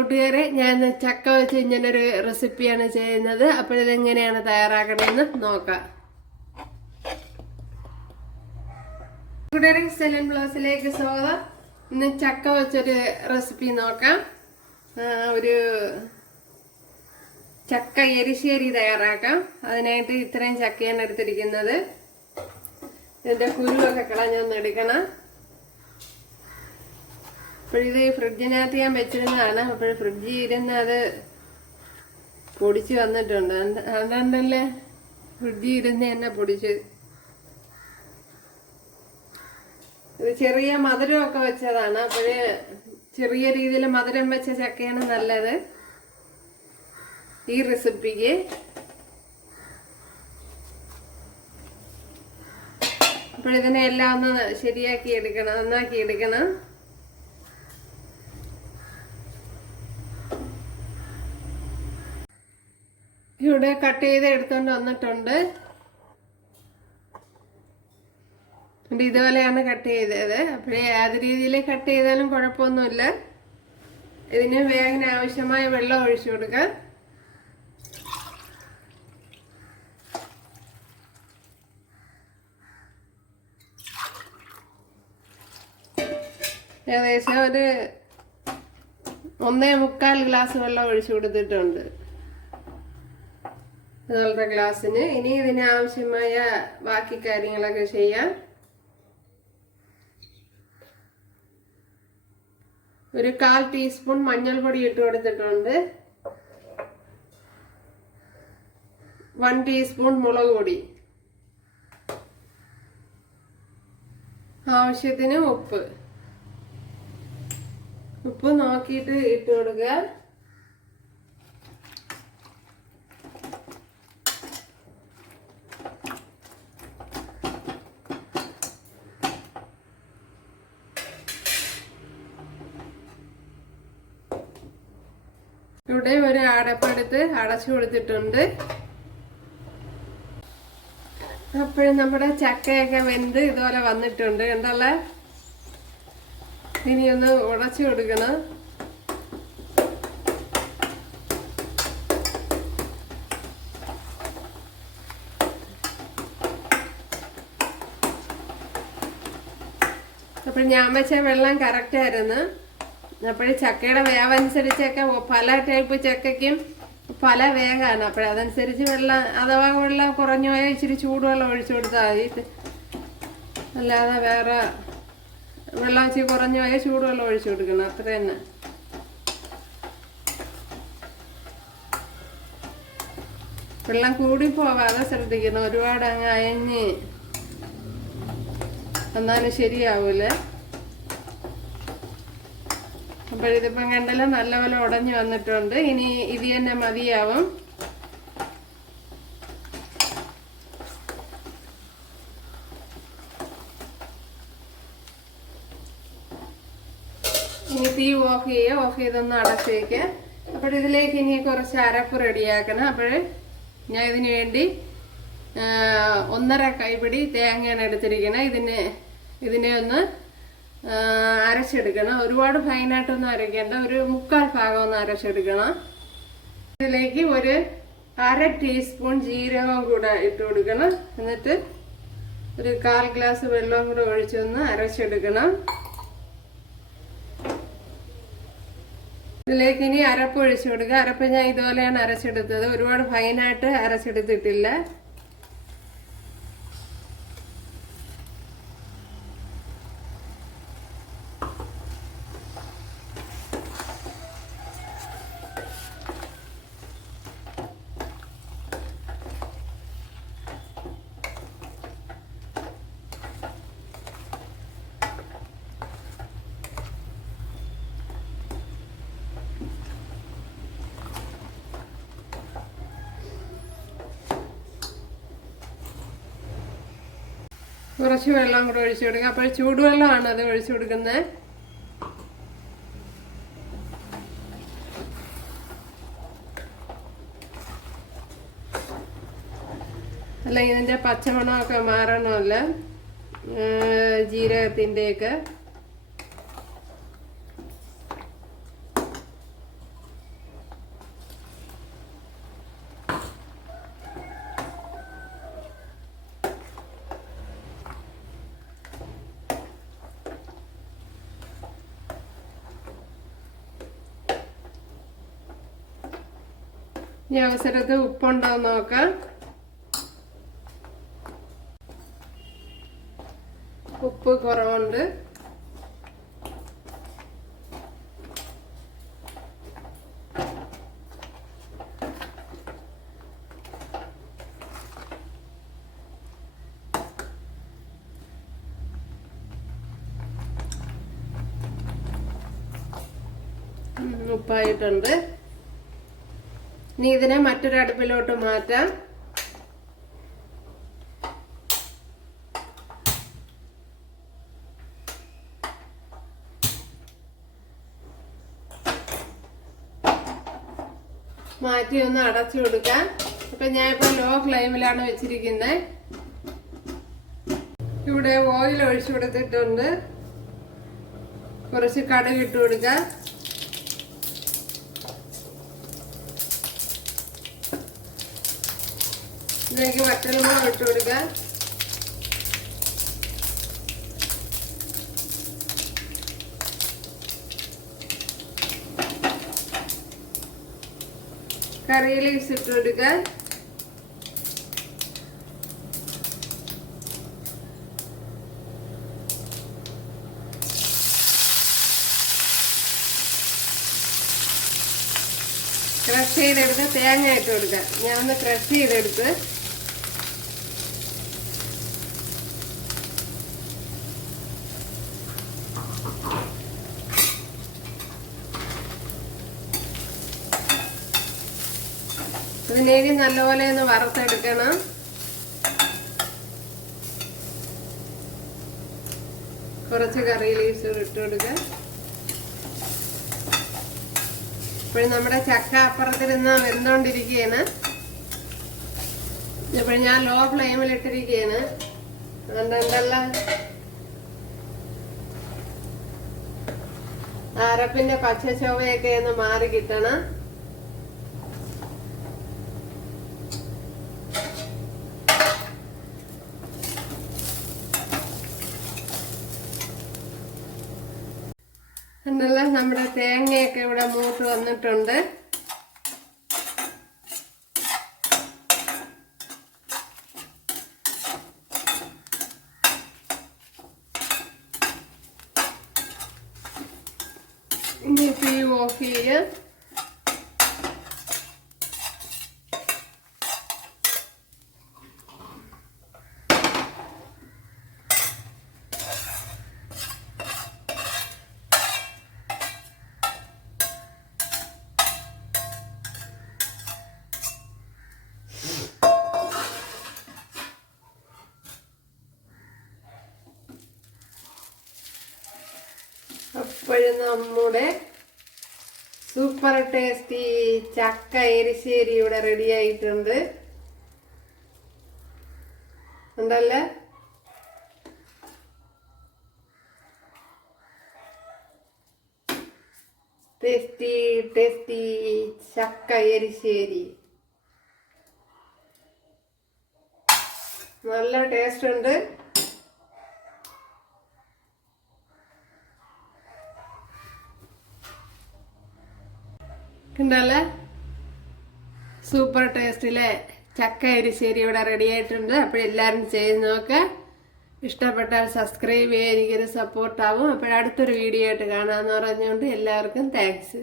കൂട്ടുകാരെ, ഞാൻ ചക്ക വെച്ച് ഇങ്ങനൊരു റെസിപ്പിയാണ് ചെയ്യുന്നത്. അപ്പോഴിതെങ്ങനെയാണ് തയ്യാറാക്കണമെന്ന് നോക്കാം. കൂട്ടുകാരെ, സെലൻ ബ്ലോസിലേക്ക് സ്വാഗതം. ഇന്ന് ചക്ക വെച്ചൊരു റെസിപ്പി നോക്കാം. ഒരു ചക്ക എരിശ്ശേരി തയ്യാറാക്കാം. അതിനായിട്ട് ഇത്രയും ചക്കയാണ് എടുത്തിരിക്കുന്നത്. ഇതിന്റെ കുരുവൊക്കെ കളഞ്ഞൊന്ന് എടുക്കണം. അപ്പോഴിത് ഫ്രിഡ്ജിനകത്ത് ഞാൻ വെച്ചിരുന്നതാണ്. അപ്പോൾ ഫ്രിഡ്ജിൽ ഇരുന്ന് അത് പൊടിച്ച് വന്നിട്ടുണ്ട്. അതുകൊണ്ടല്ലേ ഫ്രിഡ്ജിൽ ഇരുന്ന് തന്നെ പൊടിച്ച്. ഇത് ചെറിയ മധുരമൊക്കെ വെച്ചതാണ്. അപ്പോഴ് ചെറിയ രീതിയിൽ മധുരം വെച്ച ചക്കയാണ് നല്ലത് ഈ റെസിപ്പിക്ക്. അപ്പോഴിതിനെ എല്ലാം ഒന്ന് ശരിയാക്കി എടുക്കണം, നന്നാക്കി എടുക്കണം. ഇവിടെ കട്ട് ചെയ്ത് എടുത്തോണ്ട് വന്നിട്ടുണ്ട്. ഇതുപോലെയാണ് കട്ട് ചെയ്തത്. അപ്പോഴേ ഏത് രീതിയിൽ കട്ട് ചെയ്താലും കുഴപ്പമൊന്നുമില്ല. ഇതിന് വേഗം ആവശ്യമായ വെള്ളം ഒഴിച്ചു കൊടുക്കാം. ഏകദേശം ഒരു 1.25 ഗ്ലാസ് വെള്ളം ഒഴിച്ചു കൊടുത്തിട്ടുണ്ട് ഇതുപോലത്തെ ഗ്ലാസ്സിന്. ഇനി ഇതിന് ആവശ്യമായ ബാക്കി കാര്യങ്ങളൊക്കെ ചെയ്യാം. ഒരു 1/4 ടീസ്പൂൺ മഞ്ഞൾപ്പൊടി ഇട്ട് കൊടുത്തിട്ടുണ്ട്. 1 ടീസ്പൂൺ മുളക് പൊടി, ആവശ്യത്തിന് ഉപ്പ് നോക്കിയിട്ട് ഇട്ട് കൊടുക്കുക. ഇവിടെ ഒരു അടപ്പെടുത്ത് അടച്ചു കൊടുത്തിട്ടുണ്ട്. അപ്പോഴും നമ്മുടെ ചക്കയൊക്കെ വെന്ത് ഇതുപോലെ വന്നിട്ടുണ്ട്, കണ്ടല്ലേ. ഇനി ഒന്ന് ഉടച്ചു കൊടുക്കണം. അപ്പോൾ ഞാൻ വെച്ച വെള്ളം കറക്റ്റായിരുന്നു. അപ്പോഴേ ചക്കയുടെ വേവനുസരിച്ചൊക്കെ പല ടൈപ്പ് ചക്കയ്ക്കും പല വേഗമാണ്. അപ്പോഴതനുസരിച്ച് വെള്ളം, അഥവാ വെള്ളം കുറഞ്ഞു പോയാൽ ഇച്ചിരി ചൂടുവെള്ളം ഒഴിച്ചു കൊടുത്താൽ മതി. അല്ലാതെ വേറെ വെള്ളം ഇച്ചിരി കുറഞ്ഞു പോയാൽ ചൂടുവെള്ളം ഒഴിച്ചു കൊടുക്കണം, അത്ര തന്നെ. വെള്ളം കൂടി പോവാതെ ശ്രദ്ധിക്കണം. ഒരുപാട് അങ്ങ് അയഞ്ഞ് എന്നാലും ശരിയാവൂലേ. അപ്പോഴിതിപ്പം കണ്ടല്ലോ നല്ലപോലെ ഉടഞ്ഞു വന്നിട്ടുണ്ട്. ഇനി ഇത് തന്നെ മതിയാവും. ഇനി തീ ഓഫ് ചെയ്യുക. ഓഫ് ചെയ്തൊന്ന് അടച്ച് വയ്ക്കുക. അപ്പോഴിതിലേക്ക് ഇനി കുറച്ച് അരപ്പ് റെഡിയാക്കണം. അപ്പോൾ ഞാൻ ഇതിന് വേണ്ടി 1.5 കൈപ്പിടി തേങ്ങയാണ് എടുത്തിരിക്കണം. ഇതിനെ ഒന്ന് അരച്ചെടുക്കണം. ഒരുപാട് ഫൈനായിട്ടൊന്നും അരയ്ക്കേണ്ട, ഒരു 3/4 ഭാഗം ഒന്ന് അരച്ചെടുക്കണം. ഇതിലേക്ക് ഒരു 1/2 ടീസ്പൂൺ ജീരകം കൂടെ ഇട്ട് കൊടുക്കണം. എന്നിട്ട് ഒരു 1/4 ഗ്ലാസ് വെള്ളവും കൂടെ ഒഴിച്ചൊന്ന് അരച്ചെടുക്കണം. ഇതിലേക്ക് ഇനി അരപ്പ് ഒഴിച്ചു കൊടുക്കുക. അരപ്പ് ഞാൻ ഇതുപോലെയാണ് അരച്ചെടുത്തത്, ഒരുപാട് ഫൈനായിട്ട് അരച്ചെടുത്തിട്ടില്ല. കുറച്ച് വെള്ളം കൂടെ ഒഴിച്ചു കൊടുക്കുക. അപ്പോൾ ചൂടുവെള്ളമാണ് അത് ഒഴിച്ചു കൊടുക്കുന്നത്. അല്ലെങ്കിൽ ഇതിൻ്റെ പച്ചമണമൊക്കെ മാറണമല്ല, ജീരകത്തിൻ്റെയൊക്കെ. ഈ അവസരത്തിൽ ഉപ്പുണ്ടോ നോക്കാം. ഉപ്പ് കുറവുണ്ട്. ഉപ്പായിട്ടുണ്ട്. ഇനി ഇതിനെ മറ്റൊരു അടുപ്പിലോട്ട് മാറ്റാം. മാറ്റി ഒന്ന് അടച്ചു കൊടുക്കാം. അപ്പൊ ഞാൻ ഇപ്പൊ ലോ ഫ്ലെയിമിലാണ് വെച്ചിരിക്കുന്നത്. ഇവിടെ ഓയിൽ ഒഴിച്ചു കൊടുത്തിട്ടുണ്ട്. കുറച്ച് കടുക് ഇട്ട് കൊടുക്കാം. ഇതിലേക്ക് വറ്റൽമുളക് ഇട്ട് കൊടുക്കാം. കറി ലീവ്സ് ഇട്ട് കൊടുക്കാം. ക്രഷ് ചെയ്തെടുത്ത് തേങ്ങ ഇട്ട് കൊടുക്കാം. ഞാനൊന്ന് ക്രഷ് ചെയ്തെടുത്ത് ഇതിലേക്ക് നല്ലപോലെ ഒന്ന് വറുത്തെടുക്കണം. കുറച്ച് കറി ലീവ്സ് ഇട്ട് കൊടുക്കുക. ഇപ്പോഴും നമ്മുടെ ചക്ക അപ്പുറത്തിരുന്ന് വെന്തുകൊണ്ടിരിക്കുകയാണ്. ഇപ്പോഴും ഞാൻ ലോ ഫ്ലെയിമിൽ ഇട്ടിരിക്കുകയാണ്. അതുകൊണ്ടെല്ലാം അരപ്പിന്റെ പച്ച ചൊവ്വയൊക്കെ ഒന്ന് മാറി കിട്ടണം. എന്നെല്ലാം നമ്മുടെ തേങ്ങയൊക്കെ ഇവിടെ മൂത്ത് വന്നിട്ടുണ്ട്. ഇനി തീ ഓഫ് ചെയ്യാം. അപ്പോഴും നമ്മുടെ സൂപ്പർ ടേസ്റ്റി ചക്ക എരിശ്ശേരി ഇവിടെ റെഡി ആയിട്ടുണ്ട്. ഉണ്ടല്ലേ? ടേസ്റ്റി ടേസ്റ്റി ചക്ക എരിശ്ശേരി നല്ല ടേസ്റ്റ് ഉണ്ട്. ഉണ്ടല്ലേ? സൂപ്പർ ടേസ്റ്റിലെ ചക്ക എരിശ്ശേരി ഇവിടെ റെഡി ആയിട്ടുണ്ട്. അപ്പോൾ എല്ലാവരും ചെയ്ത് നോക്കുക. ഇഷ്ടപ്പെട്ടാൽ സബ്സ്ക്രൈബ് ചെയ്യുക. എനിക്കൊരു സപ്പോർട്ടാവും. അപ്പോഴടുത്തൊരു വീഡിയോ ആയിട്ട് കാണാമെന്ന് പറഞ്ഞുകൊണ്ട് എല്ലാവർക്കും താങ്ക്സ്.